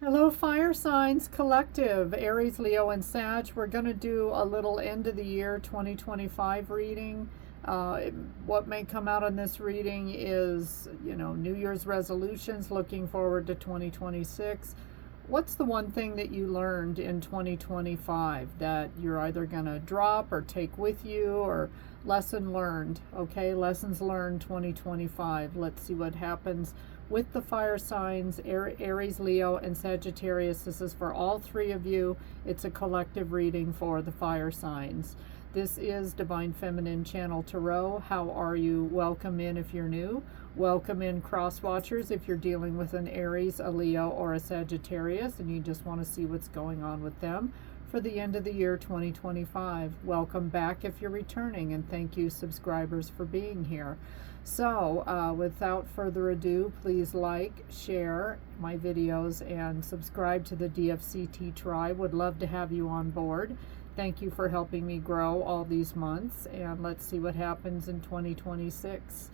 Hello, Fire Signs Collective, Aries, Leo, and Sag. We're going to do a little end of the year 2025 reading. What may come out in this reading is, New Year's resolutions, looking forward to 2026. What's the one thing that you learned in 2025 that you're either going to drop or take with you, or lesson learned? Okay, lessons learned 2025. Let's see what happens with the fire signs, Aries, Leo, and Sagittarius. This is for all three of you. It's a collective reading for the fire signs. This is Divine Feminine Channel Tarot. How are you? Welcome in if you're new. Welcome in, cross watchers, if you're dealing with an Aries, a Leo, or a Sagittarius and you just want to see what's going on with them for the end of the year 2025. Welcome back if you're returning, and thank you, subscribers, for being here. So without further ado, please like, share my videos, and subscribe to the DFCT tribe. Would love to have you on board. Thank you for helping me grow all these months, and let's see what happens in 2026.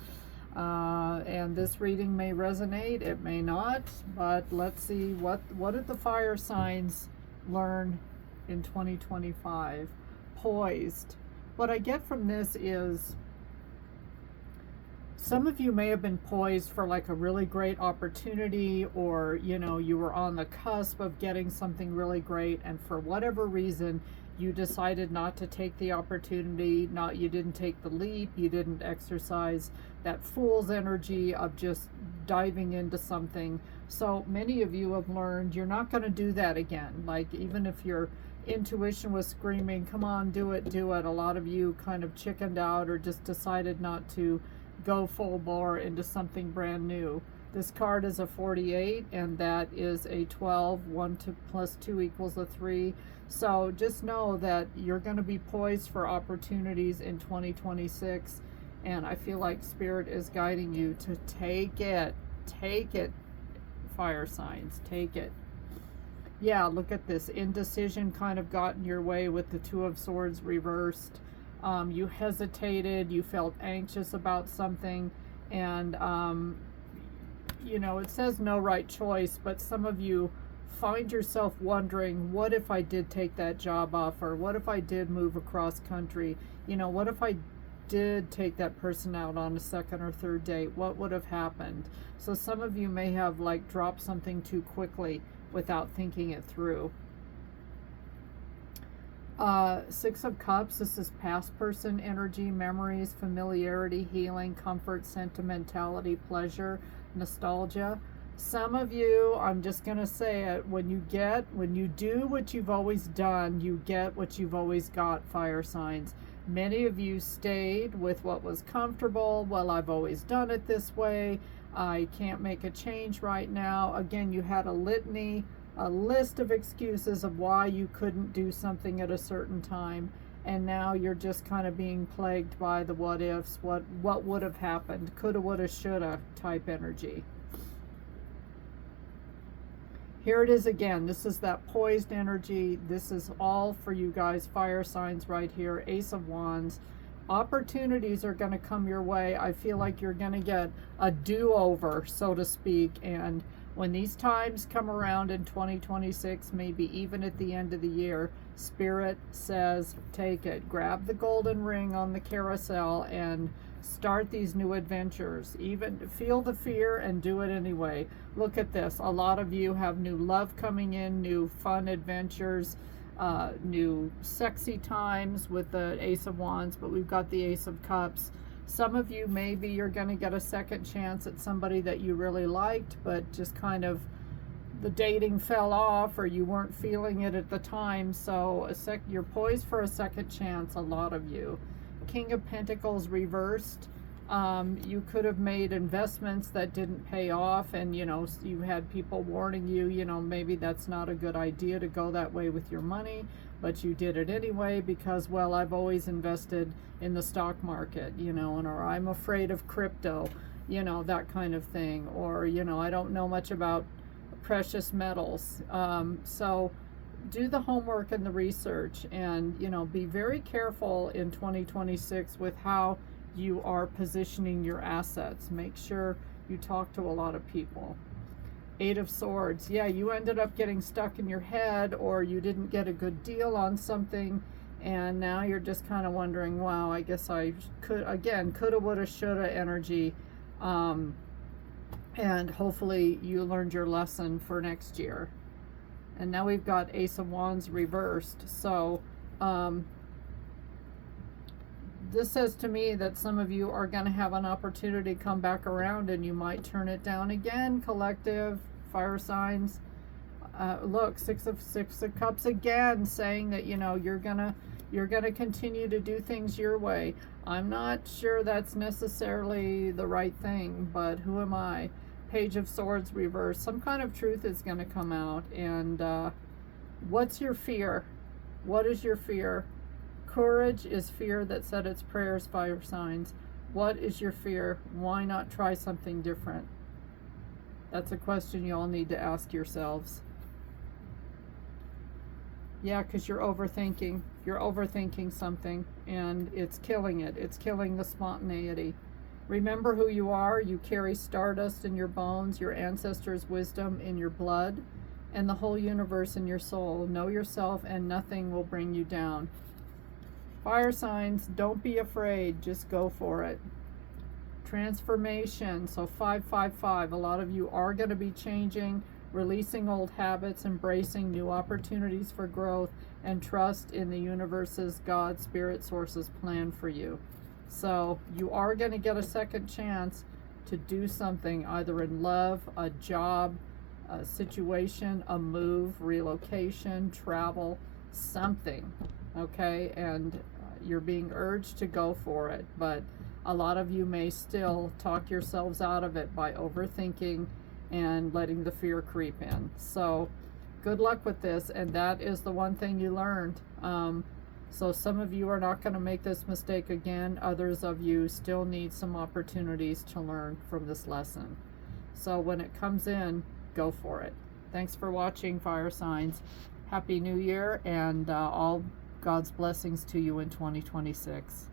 And this reading may resonate, it may not, but let's see what did the fire signs learn in 2025. Poised. What I get from this is some of you may have been poised for like a really great opportunity, or you were on the cusp of getting something really great, and for whatever reason you decided not to take the opportunity. You didn't take the leap, you didn't exercise that fool's energy of just diving into something. So many of you have learned you're not going to do that again. Like, even if your intuition was screaming, come on, do it, a lot of you kind of chickened out or just decided not to go full bore into something brand new. This card is a 48, and that is a 12. 1 plus 2 equals a 3. So just know that you're going to be poised for opportunities in 2026, and I feel like Spirit is guiding you to take it, fire signs, take it. Yeah, look at this. Indecision kind of got in your way with the Two of Swords reversed. You hesitated, you felt anxious about something, and it says no right choice, but some of you find yourself wondering, what if I did take that job offer? What if I did move across country? What if I did take that person out on a second or third date? What would have happened? So some of you may have like dropped something too quickly without thinking it through. Six of Cups, this is past person energy, memories, familiarity, healing, comfort, sentimentality, pleasure, nostalgia. Some of you, I'm just going to say it, when you do what you've always done, you get what you've always got, fire signs. Many of you stayed with what was comfortable. Well, I've always done it this way. I can't make a change right now. Again, you had a list of excuses of why you couldn't do something at a certain time, and now you're just kind of being plagued by the what ifs, what would have happened, coulda, woulda, shoulda type energy. Here it is again. This is that poised energy. This is all for you guys, fire signs, right here. Ace of Wands. Opportunities are going to come your way. I feel like you're going to get a do-over, so to speak, and when these times come around in 2026, maybe even at the end of the year, Spirit says, take it. Grab the golden ring on the carousel and start these new adventures. Even feel the fear and do it anyway. Look at this. A lot of you have new love coming in, new fun adventures, new sexy times with the Ace of Wands, but we've got the Ace of Cups. Some of you, maybe you're going to get a second chance at somebody that you really liked, but just kind of the dating fell off, or you weren't feeling it at the time. So you're poised for a second chance, a lot of you. King of Pentacles reversed. You could have made investments that didn't pay off, and you had people warning you, maybe that's not a good idea to go that way with your money, but you did it anyway because, well, I've always invested in the stock market, or I'm afraid of crypto, that kind of thing, or I don't know much about precious metals. So do the homework and the research, and be very careful in 2026 with how you are positioning your assets. Make sure you talk to a lot of people. 8 of Swords. Yeah, you ended up getting stuck in your head, or you didn't get a good deal on something, and now you're just kind of wondering, wow, I guess I could, again, coulda, woulda, shoulda energy. And hopefully you learned your lesson for next year. And now we've got Ace of Wands reversed. So this says to me that some of you are going to have an opportunity come back around, and you might turn it down again, collective, fire signs. Look, Six of Cups again, saying that, you know, you're gonna continue to do things your way. I'm not sure that's necessarily the right thing, but who am I? Page of Swords reversed. Some kind of truth is going to come out. And what's your fear? What is your fear? Courage is fear that said its prayers, fire signs. What is your fear? Why not try something different? That's a question you all need to ask yourselves. Yeah, because you're overthinking. You're overthinking something, and it's killing it. It's killing the spontaneity. Remember who you are. You carry stardust in your bones, your ancestors' wisdom in your blood, and the whole universe in your soul. Know yourself, and nothing will bring you down. Fire signs, don't be afraid. Just go for it. Transformation. So 555. A lot of you are going to be changing, releasing old habits, embracing new opportunities for growth, and trust in the universe's God, Spirit, Source's plan for you. So you are going to get a second chance to do something, either in love, a job, a situation, a move, relocation, travel, something, okay? And you're being urged to go for it, but a lot of you may still talk yourselves out of it by overthinking and letting the fear creep in. So good luck with this, and that is the one thing you learned. So some of you are not going to make this mistake again. Others of you still need some opportunities to learn from this lesson. So when it comes in, go for it. Thanks for watching, fire signs. Happy New Year, and all God's blessings to you in 2026.